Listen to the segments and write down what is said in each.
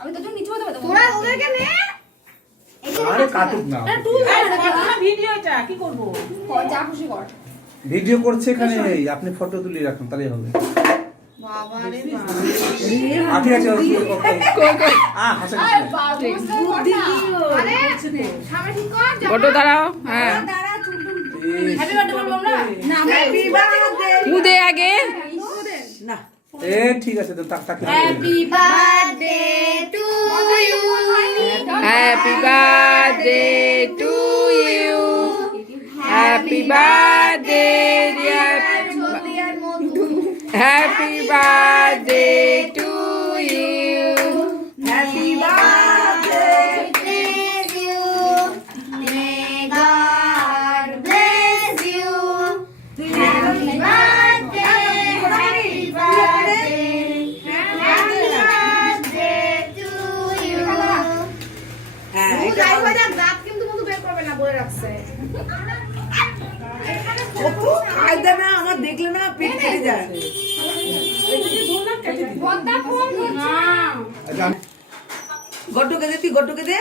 আমি তোর জন্য নিচে হতে পারবো। তোরা ওদেরকে নে। আরে কাটুক না। ভিডিওটা কি করব? যা খুশি কর। ভিডিও করছে এখানে, আপনি ফটো তুলে রাখুন তাহলেই হবে। বাবা রে বাবা। ঠিক আছে হাসা আরে বাবা বুদ্ধি আরে সামনে ঠিক কর। ফটো দাঁড়াও। হ্যাঁ দাঁড়া চুল টুল। হ্যাপি বার্থডে বলবো আমরা। না হ্যাপি বার্থডে। মুদে আগে। ঠিক আছে তো তাকে happy birthday to you. Happy birthday to you. Happy birthday dear. Happy birthday to you. Happy birthday bless you. May God bless you. Happy birthday, happy birthday, happy birthday to you. যাই হয় না, দাঁত কিন্তু বন্ধু বের করবে না, বলে রাখছে। আইদা না আমার দেখলে না পেট কেটে যায়। বদ্দা ফোন না। গড্ডকে দে, তুই গড্ডকে দে।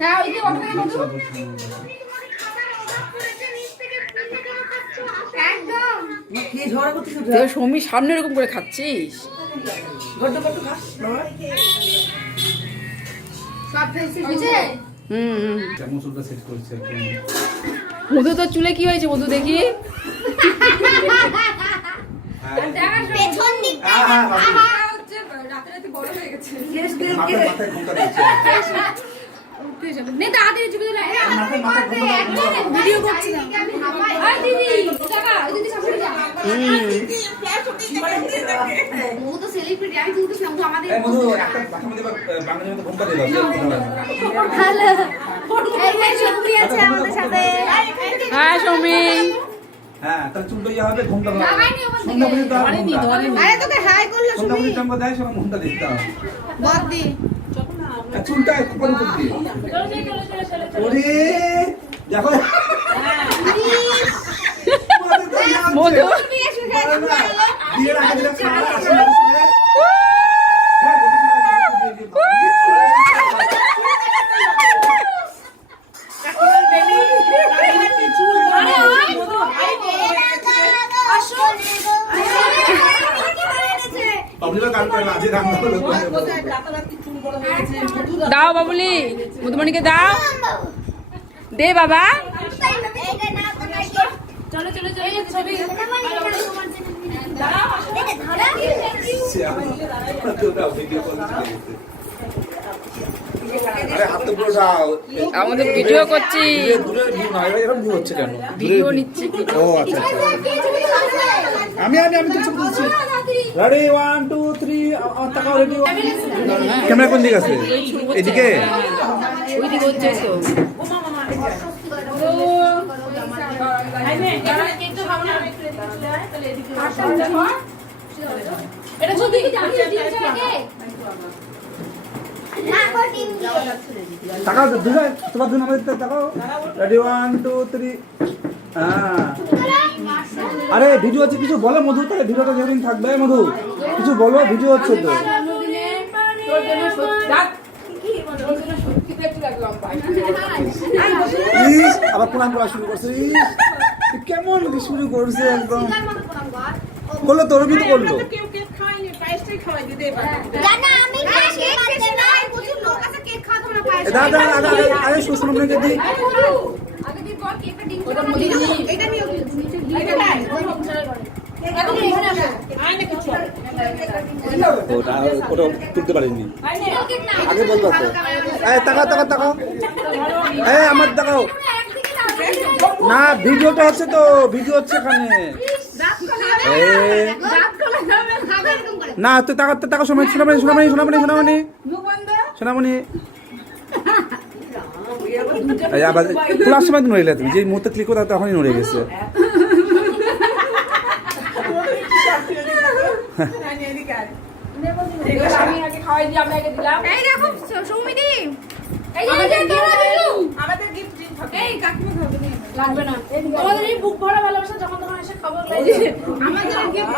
হ্যাঁ ওই যে অটোতে বন্ধু। একদম। কি ঝগড়া করছিস? তুই সমী সামনে এরকম করে খাচ্ছিস? গড্ড গড্ড খা। সব ফেলছিস বুঝে? হুম। মুসুলটা সেট করছে একদম। মধু তোর চুলে কি হয়েছে মধু দেখি? পেছন দিকটা হচ্ছে রাতে রাতে বড় হয়ে গেছে। মাথায় মাথায় ঘুমটা দিচ্ছে। উঠে যাবে। নে তাড়াতাড়ি চুকে দিলা। মাথায় মাথায় ঘুমটা ভিডিও করছিলাম। আরে দিদি টাকা দিদি সামনে যা। ও তো সেলিব্রিটি, আমি কিন্তু শুনবো আমাদের এই মধু একটা বাসার মধ্যে বাঙালির মতো ঘুমটা দিল। হ্যালো এই যে সুমি আছে আমাদের সাথে। হ্যাঁ সমী। হ্যাঁ তাহলে চুলটা ইয়ে হবে ঘুমটা হবে। লাগাইনি ওখান সন্ধ্যা থেকে। পর্যন্ত আরে তোকে হাই করলো সন্ধ্যা সুমি। পর্যন্ত আমাকে দেয় সব ঘুমটা দিতে হবে। বদ্দি চুলটা একটু করে করতে ওরে দেখো মধু দিয়ে রাখা দিলে খাওয়া আসে না। দাও বাবুলি, মধুমণিকে দাও। দে বাবা। চলো চলো চলো এই ছবি আমাদের ভিডিও করছি। দূরের ভিউ না, এরকম ভিউ হচ্ছে কেন? ভিডিও নিচ্ছি। ও আচ্ছা আচ্ছা। আমি তো ছবি তুলছি। রেডি 1 2 3 তাকাও রেডি। ক্যামেরা কোন দিকে আছে? এদিকে। ওই দিকে হচ্ছে তো। এটা ছবি কি জানি দিয়েছে আগে না কো টিম দিয়ে তাকাও দুজন, তোমার দুজন আমাদের দিকে তাকাও। রেডি 1 2 3 হ্যাঁ। আরে ভিডিও আছে, কিছু বলো মধু, তাহলে ভিডিওটা যেদিন থাকবে মধু কিছু বলো, ভিডিও হচ্ছে তো। তোর জন্য সত্যি সত্যি পেট লাগলাম ভাই। ইস, আবার প্রণাম করা শুরু করছে। ইস, কেমন শুরু করছে একদম। করলো তোর কিন্তু করলো। কেউ কেক খাওয়াইনি, পায়েসটাই খাওয়াই দিতে পারে। জানা আমি কেক খাতে না, প্রচুর লোক আছে কেক খাওয়াতে না পায়। দাদা আরে শোষণ আপনাকে দিই। আগে দিন পর কেকটা ডিম এটা নিয়ে ওটা তুলতে পারিনি, আগে বলবো তো। তাকাও আমার তাকাও না, ভিডিওটা হচ্ছে তো, ভিডিও হচ্ছে এখানে। না তুই তাকাও সময় সোনামণি আবার তোলার সময় নড়ে তুমি যে মুহূর্তে ক্লিক করো তখনই নড়ে গেছে। আমি আগে খাওয়াই দিই, আমি আগে দিলাম। এই দেখো সৌমিদি এই যে তোরা দিলু আমাদের গিফট এই কাকিমা খাবে না। লাগবে না আমাদের এই বুক ভরা ভালোবাসা যখন তখন এসে খবর লাগে আমাদের গিফট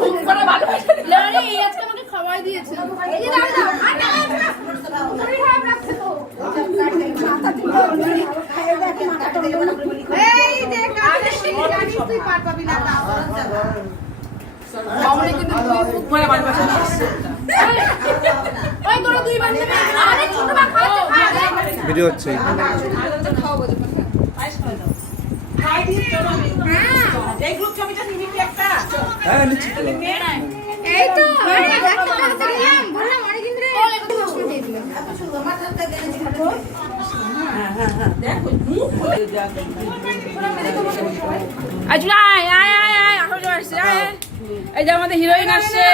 বুক ভরা ভালোবাসা লরি এই আজকে আমাকে খাওয়াই দিয়েছে এই যে দাও দাও আর না শরীর খারাপ লাগছে তো এই যে কাকিমা জানিস তুই পার পাবি না তাও মামনি কিন্তু তুই বুক ভরা ভালোবাসা দিস। ওই তোরা দুই বান্ধবী আরে ছোট মা খাওয়াতে পারে ভিডিও হচ্ছে এই গ্রুপ ছবিটা নিবি কি একটা? হ্যাঁ নিচ্ছি তো। এই তো আরে ডাক্তার কাছে গেলাম বললাম অনেক দিন ধরে ওই একটু বসে দিয়ে দিল আচ্ছা আয় আয় আয় আয় এখন আসছে আয় আয়। এই যে আমাদের হিরোইন আসছে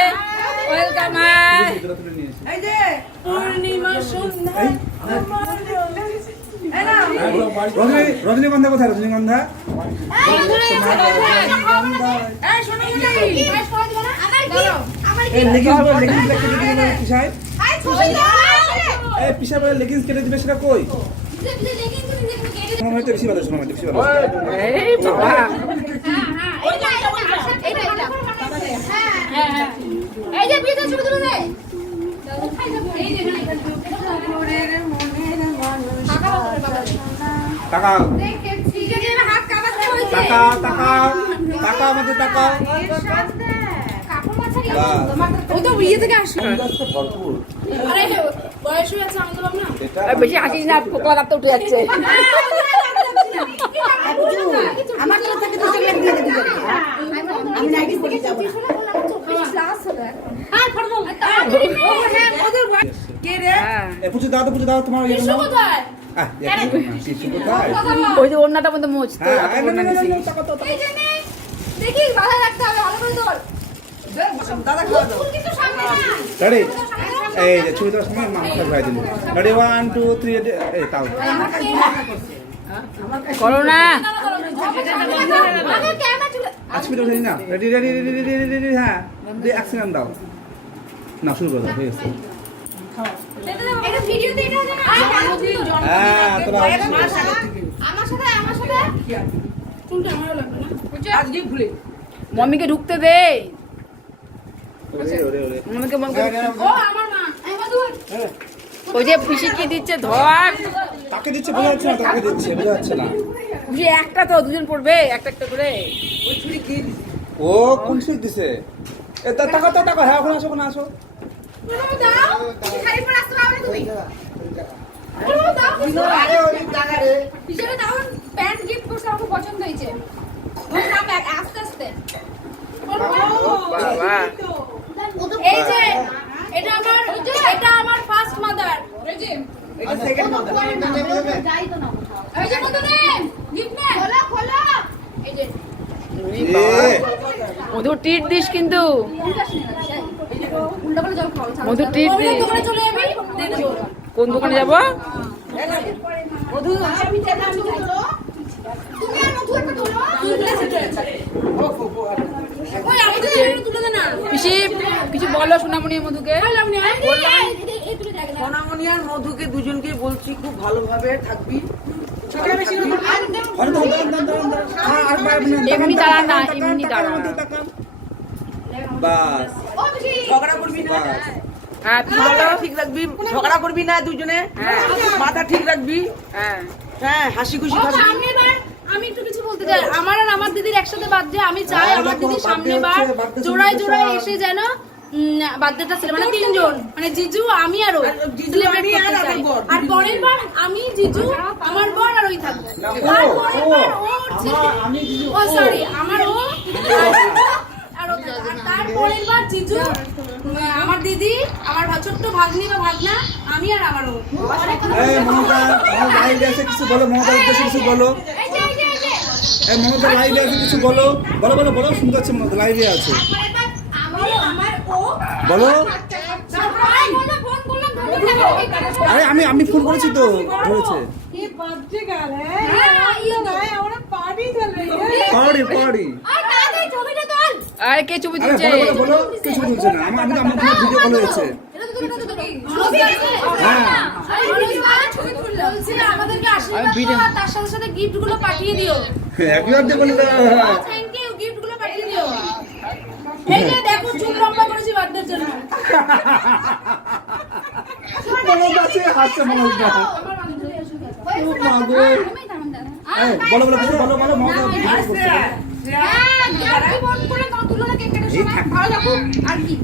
ওয়েলকাম আয় ভিডিওটা তুলে নিয়ে এসে। এই যে পূর্ণিমা সন্ধ্যা রজনীগন্ধা কোথায় রজনীগন্ধা এই শোনো মুজাই কাজ করে দিবা না আমার কি আমার কি এই লেগিংস কেটে দিবে পিসাই আই ছবি দাও এই পিসাই বলে লেগিংস কেটে দিবে সেটা কই যে লেগিং তুমি দেখো কেটে শোনো হয়তো বেশি ভালো শোনো হয়তো বেশি ভালো এই বাবা হ্যাঁ এইটা হ্যাঁ হ্যাঁ এই যে বিয়েতে ছবি তুলে দে এই যে টাকা দেখেছি যে হাত কামাতে হইছে টাকা টাকা টাকা আমাদের টাকা কাপড় মাছারি ও তো বিয়ে থেকে আসলো ভরপুর আরে বয়স হয়ে আছে আমাদের বাবা না এই বেশি হাসিস না পোকলা দাঁতটা উঠে যাচ্ছে আমার তরফ থেকে তো চকলেট দিয়ে দিবি আমি নাইটি পরে যাব কে রে হ্যাঁ এ পুজো দাও তোমার ইয়ে নাও কোথায় আহ কিছু কোথায় ওই যে ওড়নাটা মধ্যে মোচ তো হ্যাঁ ওড়না নিছি। দেখি ভালো রাখতে হবে ভালো করে তোর দাদা খাওয়া দাও কিন্তু সামনে না রেডি এই যে ছবি তোলার সময় মাংসটা ভাই দিন রেডি 1 2 3 এই তাও করো না আগে ক্যামেরা চলে আজকে ভিডিও উঠে না রেডি রেডি রেডি হ্যাঁ দিয়ে অ্যাকশন দাও না শুরু করো হয়ে গেছে এটা ভিডিওতে এটা আছে না হ্যাঁ তোরা আমার সাথে কোনটা আমারও লাগবে না আজকে ভুলে মম্মিকে ঢুকতে দে ওরে ওরে ওরে মম্মিকে বল ও আমার মা এই মধুর ওই যে পিসি কি দিচ্ছে ধর তাকে দিচ্ছে বোঝা যাচ্ছে না তাকে দিচ্ছে বোঝা যাচ্ছে না যে একটা তো দুজন পড়বে একটা একটা করে ওই ছুরি কে দিছে ও কোন সুইচ দিছে এ টাকা হ্যাঁ ওখানে আসো তুমি দাও খালি পর আসতে পারবে তুমি তুমি দাও আরে ওই টাকা রে পিছনে দাও প্যান্ট গিফট করছে আমার খুব পছন্দ হয়েছে ওই না ব্যাগ আস্তে আস্তে বাবা এই যে এটা আমার ফার্স্ট মাদার এই যে এটা সেকেন্ড মডেল যাই তো না এই যে মধু নে গিফট নে খোলা এই যে মধু ট্রিট দিস কিন্তু উল্টা করে জল খাও মধু ট্রিট দিস দোকানে চলে যাবি দেখো কোন দোকানে যাবো মধু আমি জানা আমি তোলো তুমি আর মধু একটা তোলো ওই আমাদের এটা তুলে দে না পিসি কিছু বলো সোনামণি মধুকে এই তুলে দেখ না সোনামণি আর মধুকে দুজনকে বলছি খুব ভালোভাবে থাকবি এমনি দাঁড়া না এমনি দাঁড়া বাস ও বেশি ঝগড়া করবি না বাস হ্যাঁ পিসি বলো মাথা ঠিক রাখবি ঝগড়া করবি না দুজনে হ্যাঁ। মাথা ঠিক রাখবি হ্যাঁ হ্যাঁ হাসি খুশি থাকবি সামনের বার আমি একটু কিছু বলতে চাই আমার আর আমার দিদির একসাথে বার্থডে আমি চাই আমার দিদি সামনের বার জোড়ায় জোড়ায় এসে যেন বার্থডেটা ছিল মানে তিনজন মানে জিজু আমি আর ও জিজু, celebrate আমি আর করতে চাই। আমার বর। আর পরের বার আমি জিজু আমার বর আর ওই থাকবো আর পরের বার ও সরি আমার ও আর ও থাকবে। আর তারপরের বার জিজু আমার দিদি আমার ছোট্ট ভাগ্নি বা ভাগনা আমি আর আমার ও এই মমতা লাইভ আছে কিছু বলো মমতার উদ্দেশ্যে কিছু বলো এই যে এই মমতা লাইভে আছে কিছু বলো বলো শুনতে পাচ্ছি মমতা লাইভে আছে আমার ও বলো ভাই বলে ফোন করলাম ধরে আরে আমি ফোন করেছি তো ধরেছে পারি আর দাদা ছবিটা তোল আর কে ছবি আরে তুলছে বলো কিছু তুলছে না আমার ভিডিও কল হয়েছে ছবি আছে হ্যাঁ ছবি তুললো বলছি আমাদেরকে আশীর্বাদ করো আর তার সাথে সাথে গিফট গুলো পাঠিয়ে দিও। হ্যাপি বার্থডে বলে দাও। থ্যাংক ইউ, গিফট গুলো পাঠিয়ে দিও। এই যে দেখো চুল লম্বা করেছি বার্থডের জন্য। মনোজ আছে হাসছে মনোজ দা। আমার বান্ধবী এসে গেছে। ও মা গো। এই বলো বলো কিছু বলো বলো মনোজ ভিডিও করছে। হ্যাঁ, কি মন করে কত তুলো না কেক কেটে শোনা ভালো লাগো আর কি